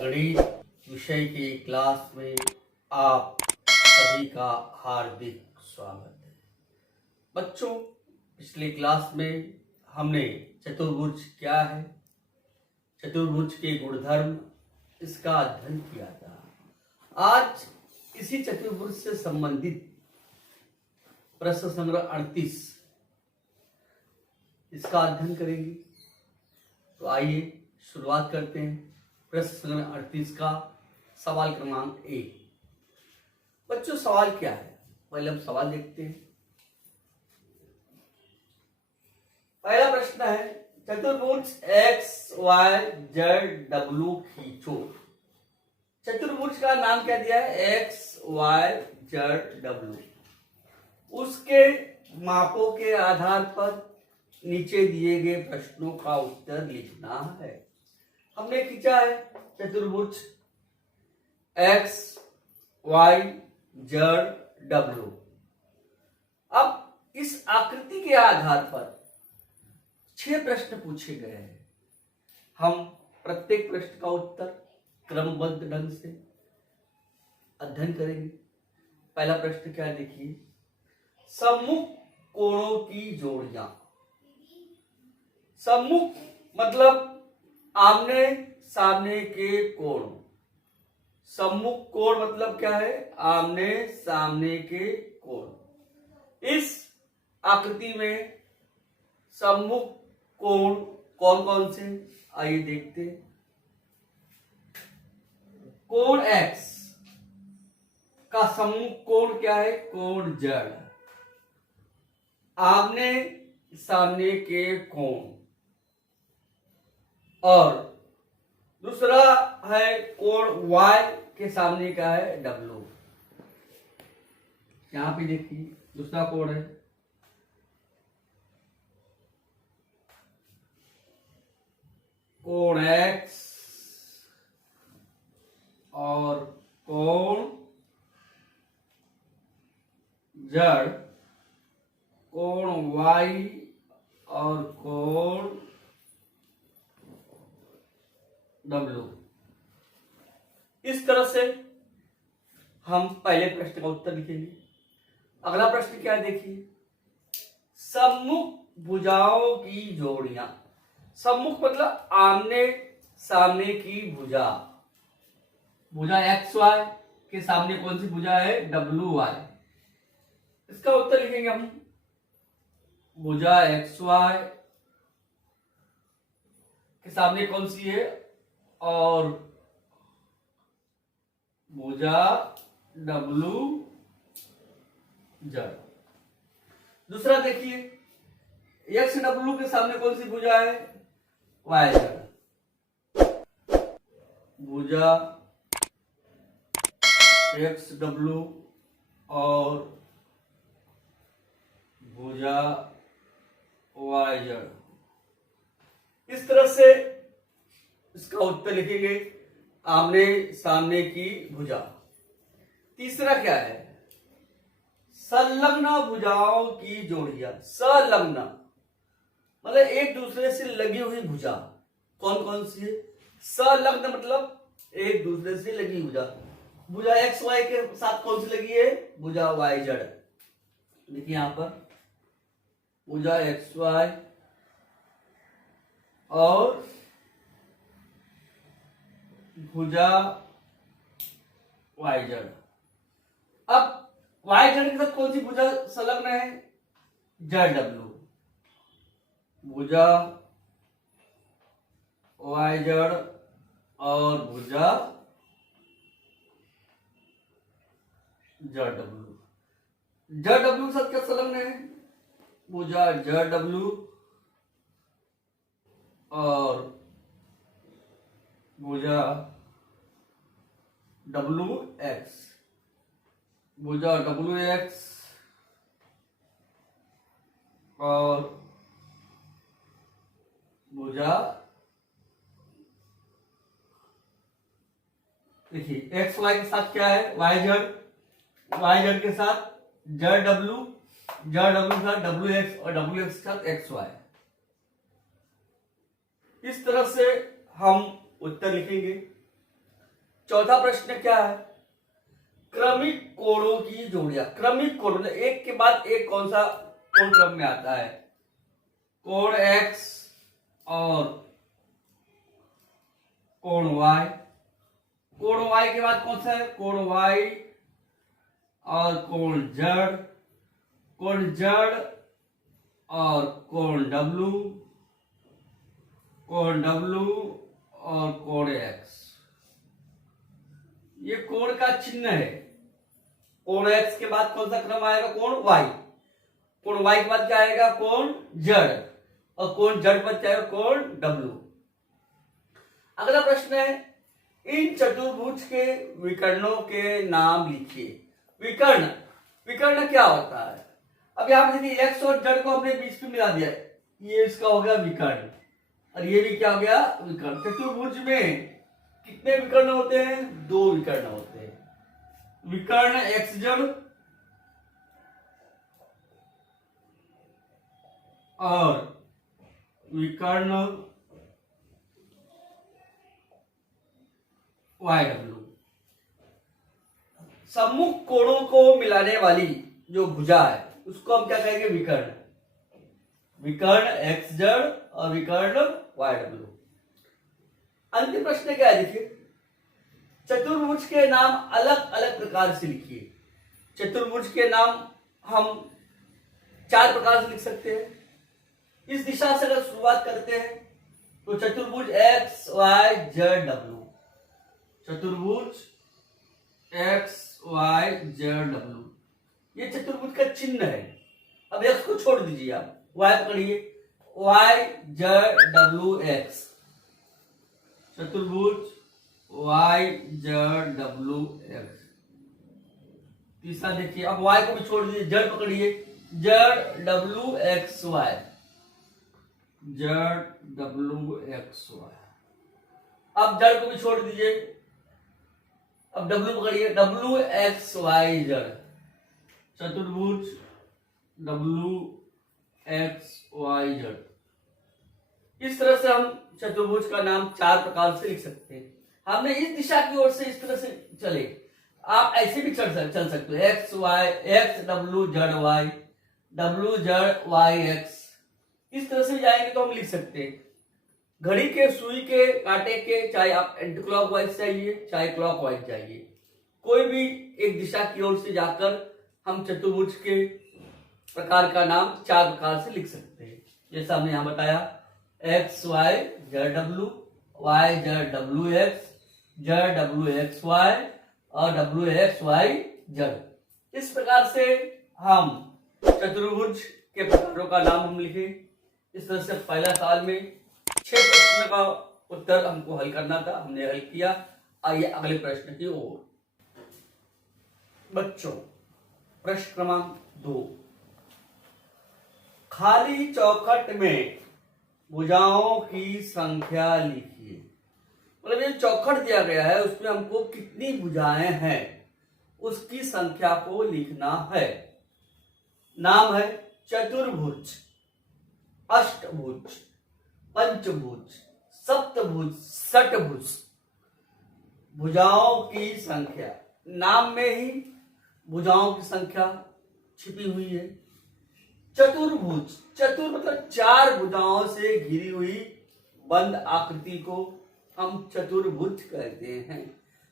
गणित विषय की क्लास में आप सभी का हार्दिक स्वागत है। बच्चों, पिछली क्लास में हमने चतुर्भुज क्या है, चतुर्भुज के गुणधर्म, इसका अध्ययन किया था। आज इसी चतुर्भुज से संबंधित प्रश्न संग्रह 38 इसका अध्ययन करेंगे। तो आइए शुरुआत करते हैं। प्रश्न संग्रह 38 का सवाल क्रमांक 1। बच्चों, सवाल क्या है, पहले हम सवाल देखते हैं। पहला प्रश्न है, चतुर्भुज एक्स वाई जेड डब्ल्यू खींचो। चतुर्भुज का नाम क्या दिया है? X Y Z W. उसके मापों के आधार पर नीचे दिए गए प्रश्नों का उत्तर लिखना है। हमने खींचा है चतुर्भुज एक्स वाई जेड डब्ल्यू। अब इस आकृति के आधार पर 6 प्रश्न पूछे गए हैं। हम प्रत्येक प्रश्न का उत्तर क्रमबद्ध ढंग से अध्ययन करेंगे। पहला प्रश्न क्या है, देखिए, सम्मुख कोणों की जोड़ियां। सम्मुख मतलब आमने सामने के कोण। सम्मुख कोण मतलब क्या है? आमने सामने के कोण। इस आकृति में सम्मुख कोण कौन कौन से, आइए देखते हैं। कोण x का सम्मुख कोण क्या है? कोण z। आमने सामने के कोण। और दूसरा है कोण y के सामने का है w। यहां पे देखिए दूसरा कोण है कोण x और कोण z, कोण y और कोण w। इस तरह से हम पहले प्रश्न का उत्तर लिखेंगे। अगला प्रश्न क्या है, देखिए, सम्मुख भुजाओं की जोड़ियां। सम्मुख मतलब आमने सामने की भुजा। भुजा एक्स वाई के सामने कौन सी भुजा है? W Y. इसका उत्तर लिखेंगे हम। भुजा एक्स वाई के सामने कौन सी है? और भुजा डब्ल्यू जेड। दूसरा देखिए, एक्स डब्ल्यू के सामने कौन सी भुजा है? Y Z. भुजा एक्स डब्ल्यू और भुजा वाई जेड। इस तरह से इसका उत्तर लिखेंगे, आमने सामने की भुजा। तीसरा क्या है? संलग्न भुजाओं की जोड़ियां। संलग्न मतलब एक दूसरे से लगी हुई भुजा। कौन कौन सी है? संलग्न मतलब एक दूसरे से लगी भुजा। भुजा एक्स वाई के साथ कौन सी लगी है? भुजा वाई जेड। देखिए यहां पर भुजा एक्स वाई और भुजा वाई जेड। अब वाई जेड के साथ कौन सी भुजा संलग्न है? Z W. भुजा वाई जेड और भुजा जेड डब्ल्यू। जेड डब्ल्यू के साथ क्या संलग्न है? भुजा जेड डब्ल्यू और भुजा डब्ल्यू एक्स। भुजा डब्ल्यू एक्स और भुजा, देखिए एक्स वाई के साथ क्या है? Y Z. वाई जेड के साथ जेड डब्ल्यू, जेड डब्ल्यू के साथ डब्ल्यू एक्स और डब्ल्यू एक्स के साथ एक्स वाई। इस तरह से हम उत्तर लिखेंगे। चौथा प्रश्न क्या है? क्रमिक कोणों की जोड़ियां। क्रमिक कोण एक के बाद एक कौन सा कोण क्रम में आता है? कोण x और कोण y। कोण y के बाद कौन सा है? कोण y और कोण z। कोण z और कोण w। कोण w और कोण x। ये कोण का चिन्ह है। कोण x के बाद कौन सा क्रम आएगा? कोण y। कोण y के बाद क्या आएगा? कोण z। और कोण z के बाद क्या आएगा? कोण w। अगला प्रश्न है, इन चतुर्भुज के विकर्णों के नाम लिखिए। विकर्ण, विकर्ण क्या होता है? अब यहां पर देखिए x और z को हमने बीच में मिला दिया, ये इसका हो गया विकर्ण, और ये भी क्या हो गया? विकर्ण। चतुर्भुज में कितने विकर्ण होते हैं? 2 विकर्ण होते हैं। विकर्ण xz और विकर्ण yw। सम्मुख कोणों को मिलाने वाली जो भुजा है उसको हम क्या कहेंगे? विकर्ण। विकर्ण xz और विकर्ण yw। अंतिम प्रश्न क्या है? देखिए, चतुर्भुज के नाम अलग अलग प्रकार से लिखिए। चतुर्भुज के नाम हम 4 प्रकार से लिख सकते हैं। इस दिशा से अगर शुरुआत करते हैं तो चतुर्भुज x y z w। चतुर्भुज x y z w, ये चतुर्भुज का चिन्ह है। अब x को छोड़ दीजिए, आप y पकड़िए, y z w x। चतुर्भुज y z w x। तीसरा देखिए, अब y को भी छोड़ दीजिए, z पकड़िए, z w x y। z w x y। अब z को भी छोड़ दीजिए, अब w पकड़िए, w x y z। चतुर्भुज w x y z। इस तरह से हम चतुर्भुज का नाम 4 प्रकार से लिख सकते हैं। हमने इस दिशा की ओर से इस तरह से चले, आप ऐसे भी चल सकते हो, x y x w z y, w z y x। इस तरह से जाएंगे तो हम लिख सकते हैं। घड़ी के सुई के कांटे के, चाहे आप एंटी क्लॉकवाइज चाहिए चाहे क्लॉकवाइज चाहिए, कोई भी एक दिशा की ओर से जाकर हम चतुर्भुज के प्रकार का नाम 4 प्रकार से लिख सकते हैं। जैसा हमने यहां बताया, x y z w, y z w x, z w x y और w x y z। इस प्रकार से हम चतुर्भुज के प्रकारों का नाम हम लिखे। इस तरह से पहला साल में 6 प्रश्न का उत्तर हमको हल करना था, हमने हल किया। आइए अगले प्रश्न की ओर। बच्चों, प्रश्न क्रमांक 2, खाली चौखट में भुजाओं की संख्या लिखिए। मतलब ये चौखट दिया गया है, उसमें हमको कितनी भुजाएं हैं उसकी संख्या को लिखना है। नाम है चतुर्भुज, अष्टभुज, पंचभुज, सप्तभुज, षटभुज। भुजाओं की संख्या, नाम में ही भुजाओं की संख्या छिपी हुई है। चतुर्भुज, चतुर मतलब 4 भुजाओं से घिरी हुई बंद आकृति को हम चतुर्भुज कहते हैं।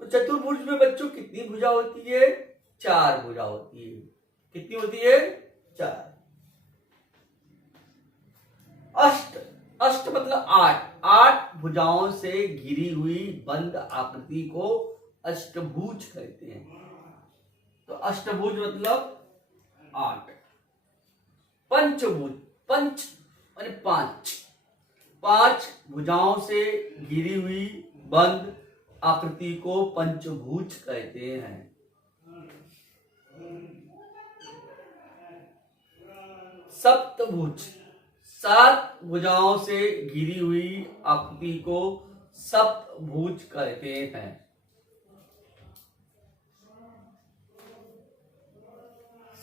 तो चतुर्भुज में बच्चों कितनी भुजा होती है? 4 भुजा होती है। कितनी होती है? 4। अष्ट, अष्ट मतलब 8, 8 भुजाओं से घिरी हुई बंद आकृति को अष्टभुज कहते हैं। तो अष्टभुज मतलब 8। पंचभुज, पंच माने 5, 5 भुजाओं से घिरी हुई बंद आकृति को पंचभुज कहते हैं। सप्तभुज, 7 भुजाओं से घिरी हुई आकृति को सप्तभुज कहते हैं।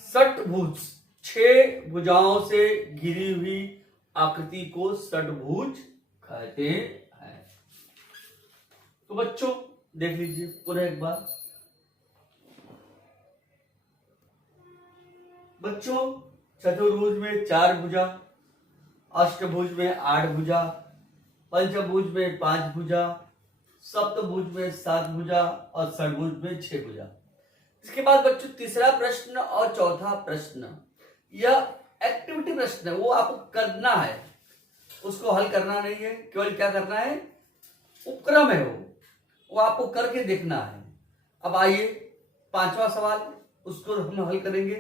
षटभुज, 6 भुजाओं से घिरी हुई आकृति को षटभुज कहते हैं। तो बच्चों, देख लीजिए पुनः एक बार। बच्चों, चतुर्भुज में 4 भुजा, अष्टभुज में 8 भुजा, पंचभुज में 5 भुजा, सप्तभुज में 7 भुजा और षटभुज में 6 भुजा। इसके बाद बच्चों तीसरा प्रश्न और चौथा प्रश्न, यह एक्टिविटी प्रश्न है, वो आपको करना है, उसको हल करना नहीं है, केवल क्या करना है, उपक्रम है वो आपको करके देखना है। अब आइए पांचवा सवाल, उसको हम हल करेंगे।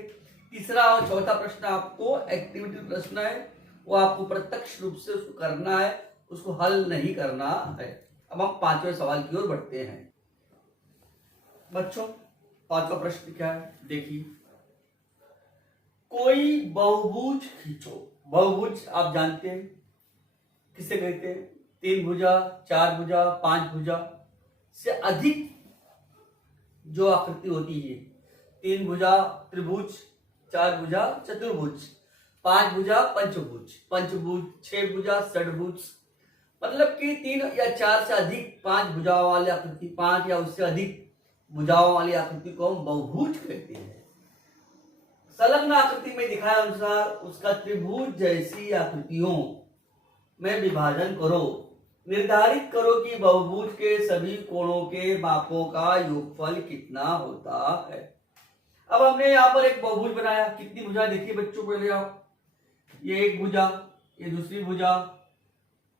तीसरा और चौथा प्रश्न आपको एक्टिविटी प्रश्न है, वो आपको प्रत्यक्ष रूप से उसको करना है, उसको हल नहीं करना है। अब हम पांचवें सवाल की ओर बढ़ते हैं। बच्चों, पांचवा प्रश्न क्या है, देखिए। कोई बहुभुज खींचो। बहुभुज आप जानते हैं किसे कहते हैं, 3 भुजा, 4 भुजा, 5 भुजा से अधिक जो आकृति होती है। 3 भुजा त्रिभुज, 4 भुजा चतुर्भुज, 5 भुजा पंचभुज, पंचभुज 6 भुजा षटभुज, मतलब कि 3 या 4 से अधिक 5 भुजाओं वाली आकृति, 5 या उससे अधिक भुजाओं वाली आकृति को हम बहुभुज कहते हैं। संलग्न आकृति में दिखाए अनुसार उसका त्रिभुज जैसी आकृतियों में विभाजन करो। निर्धारित करो कि बहुभुज के सभी कोणों के मापों का योगफल कितना होता है। अब हमने यहाँ पर एक बहुभुज बनाया, कितनी भुजा देखिए बच्चों, पहले आप, ये एक भुजा, ये दूसरी भुजा,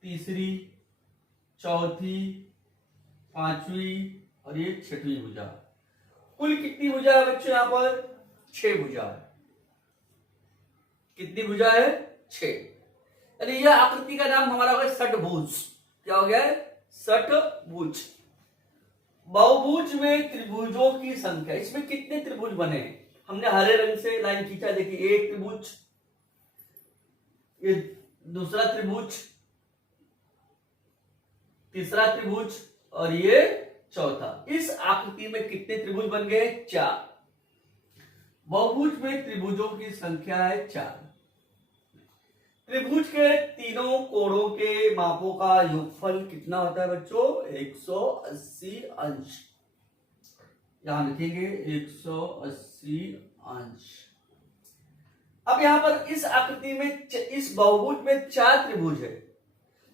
तीसरी, चौथी, पांचवी और ये छठवीं भुजा। कुल कितनी भुजा है बच्चों, यहाँ पर 6 भुजा है। कितनी भुजा है, 6। यानी यह आकृति का नाम हमारा हो गया षटभुज। क्या हो गया है, षटभुज। बहुभुज में त्रिभुजों की संख्या, इसमें कितने त्रिभुज बने, हमने हरे रंग से लाइन खींचा, देखिए एक त्रिभुज, ये दूसरा त्रिभुज, तीसरा त्रिभुज और ये चौथा। इस आकृति में कितने त्रिभुज बन गए, 4। बहुभुज में त्रिभुजों की संख्या है 4। त्रिभुज के तीनों कोणों के मापों का योगफल कितना होता है बच्चों, 180 अंश। यहां लिखेंगे 180 अंश। अब यहां पर इस आकृति में, इस बहुभुज में 4 त्रिभुज है,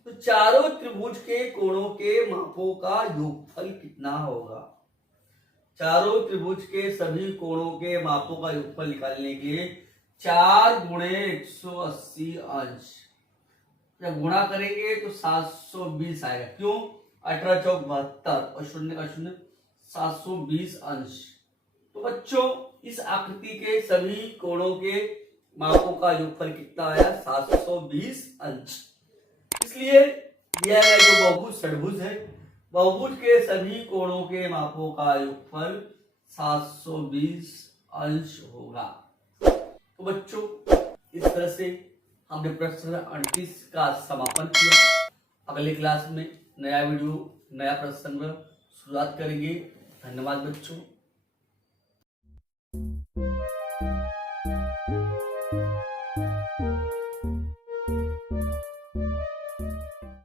तो चारों त्रिभुज के कोणों के मापों का योगफल कितना होगा। चारों त्रिभुज के सभी कोणों के मापों का योगफल निकालने के लिए 4 गुणे 180 अंश, जब गुणा करेंगे तो 720 आएगा। क्यों, 18 चौक 72 और शून्य का शून्य, 720 अंश। तो बच्चों इस आकृति के सभी कोणों के मापों का योगफल कितना आया, 720 अंश। इसलिए यह जो बहुभुज षटभुज है, बहुभुज के सभी कोणों के मापों का योगफल 720 अंश होगा। तो बच्चों इस तरह से हमने प्रश्न 38 का समापन किया। अगले क्लास में नया वीडियो, नया प्रश्न शुरुआत करेंगे। धन्यवाद बच्चों।